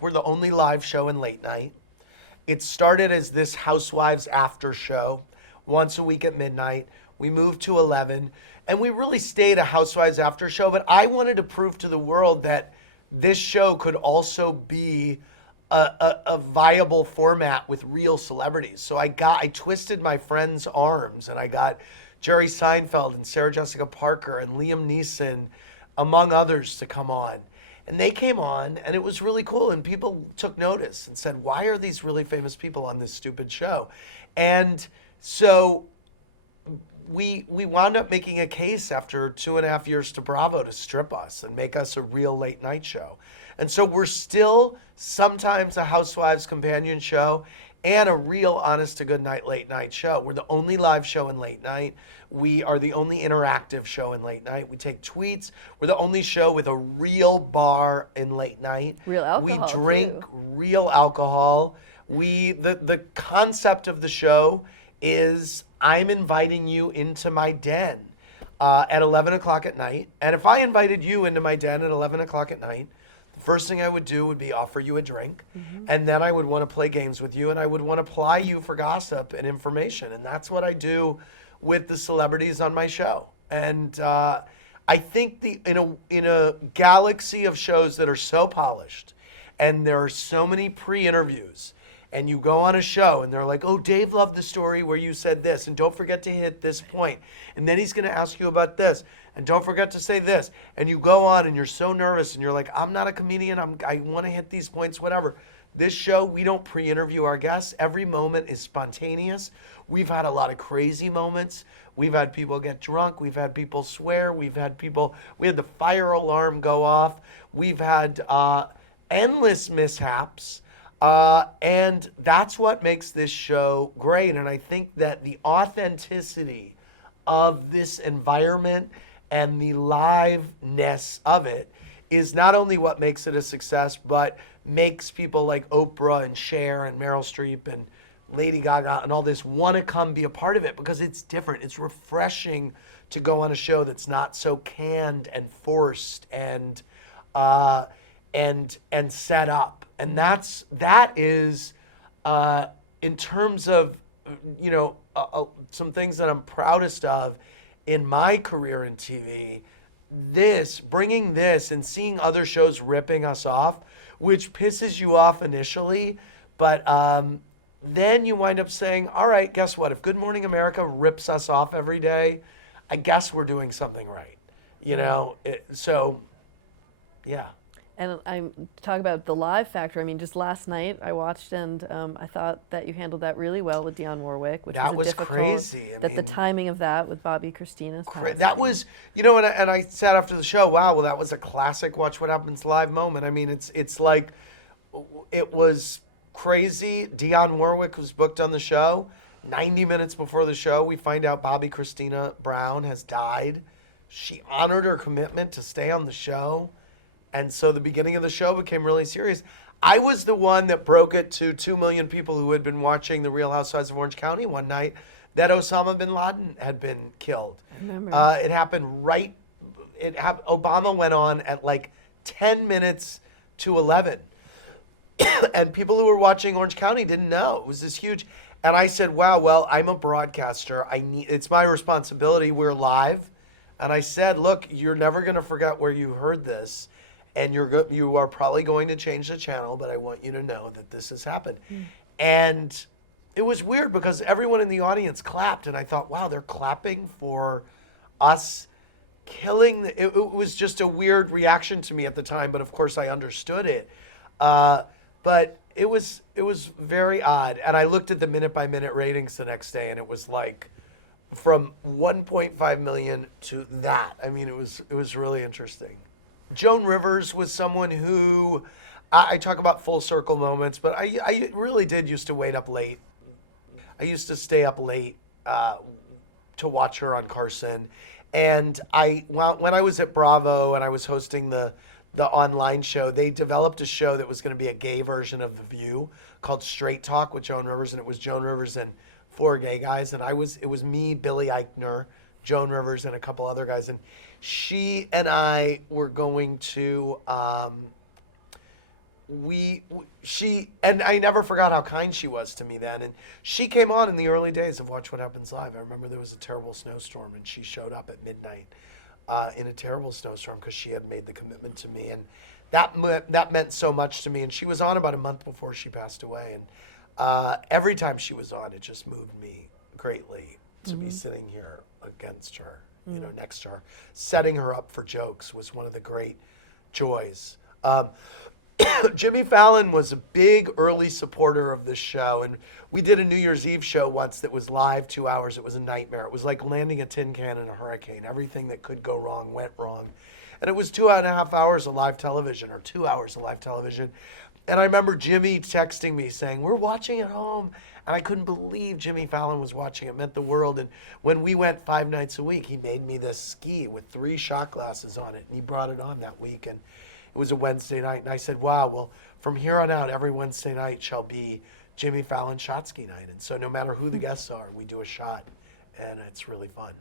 We're the only live show in late night. It started as this Housewives after show, once a week at midnight. We moved to 11, and we really stayed a Housewives after show. But I wanted to prove to the world that this show could also be a viable format with real celebrities. So I twisted my friends' arms, and I got Jerry Seinfeld and Sarah Jessica Parker and Liam Neeson, among others, to come on. And they came on, and it was really cool. And people took notice and said, "Why are these really famous people on this stupid show?" And so we wound up making a case after 2.5 years to Bravo to strip us and make us a real late night show. And so we're still sometimes a Housewives companion show and a real honest to goodnight late night show. We're the only live show in late night. We are the only interactive show in late night. We take tweets. We're the only show with a real bar in late night. Real alcohol, We drink too. real alcohol. The concept of the show is I'm inviting you into my den at 11 o'clock at night. And if I invited you into my den at 11 o'clock at night, the first thing I would do would be offer you a drink. And then I would want to play games with you, and I would want to ply you for gossip and information. And that's what I do with the celebrities on my show. And I think in a galaxy of shows that are so polished, and there are so many pre-interviews, and you go on a show and they're like, "Oh, Dave loved the story where you said this, and don't forget to hit this point, and then he's going to ask you about this, and don't forget to say this," and you go on and you're so nervous and you're like, "I'm not a comedian, I want to hit these points, whatever." This show, we don't pre-interview our guests. Every moment is spontaneous. We've had a lot of crazy moments. We've had people get drunk. We've had people swear. We had the fire alarm go off. We've had endless mishaps. And that's what makes this show great. And I think that the authenticity of this environment and the liveness of it is not only what makes it a success, but makes people like Oprah and Cher and Meryl Streep and Lady Gaga and all this want to come be a part of it because it's different. It's refreshing to go on a show that's not so canned and forced and set up. And that is in terms of some things that I'm proudest of in my career in TV. Bringing this and seeing other shows ripping us off, which pisses you off initially, but then you wind up saying, "All right, guess what? If Good Morning America rips us off every day, I guess we're doing something right." So, yeah. And I'm talk about the live factor. I mean, just last night I watched, and I thought that you handled that really well with Dionne Warwick, which That was, was difficult. crazy. The timing of that with Bobby Christina's passing. That was, and I said after the show, wow, well, that was a classic Watch What Happens Live moment. I mean, it's like, it was crazy. Dionne Warwick was booked on the show. 90 minutes before the show, we find out Bobby Christina Brown has died. She honored her commitment to stay on the show. And so the beginning of the show became really serious. I was the one that broke it to 2 million people who had been watching The Real Housewives of Orange County one night that Osama bin Laden had been killed. I remember. It happened Obama went on at like 10 minutes to 11. And people who were watching Orange County didn't know. It was this huge. And I said, wow, well, I'm a broadcaster. It's my responsibility. We're live. And I said, look, you're never going to forget where you heard this. And you are probably going to change the channel, but I want you to know that this has happened. And it was weird because everyone in the audience clapped, and I thought, wow, they're clapping for us killing. It was just a weird reaction to me at the time, but of course I understood it. But it was very odd. And I looked at the minute-by-minute ratings the next day, and it was like from 1.5 million to that. I mean, it was really interesting. Joan Rivers was someone who, I talk about full circle moments, but I really did used to wait up late. I used to stay up late to watch her on Carson. And when I was at Bravo and I was hosting the online show, they developed a show that was going to be a gay version of The View called Straight Talk with Joan Rivers, and it was Joan Rivers and 4 gay guys, and it was me, Billy Eichner, Joan Rivers, and a couple other guys, and she and I were going to and I never forgot how kind she was to me then. And she came on in the early days of Watch What Happens Live. I remember there was a terrible snowstorm, and she showed up at midnight in a terrible snowstorm because she had made the commitment to me, and that meant so much to me. And she was on about a month before she passed away, and every time she was on, it just moved me greatly to be sitting here against her, next to her. Setting her up for jokes was one of the great joys. Jimmy Fallon was a big early supporter of this show, and we did a New Year's Eve show once that was live 2 hours. It was a nightmare. It was like landing a tin can in a hurricane. Everything that could go wrong went wrong. And it was 2.5 hours of live television, or 2 hours of live television. And I remember Jimmy texting me saying, "We're watching at home." And I couldn't believe Jimmy Fallon was watching. It meant the world. And when we went 5 nights a week, he made me this ski with 3 shot glasses on it. And he brought it on that week. And it was a Wednesday night. And I said, wow, well, from here on out, every Wednesday night shall be Jimmy Fallon shot ski night. And so no matter who the guests are, we do a shot. And it's really fun.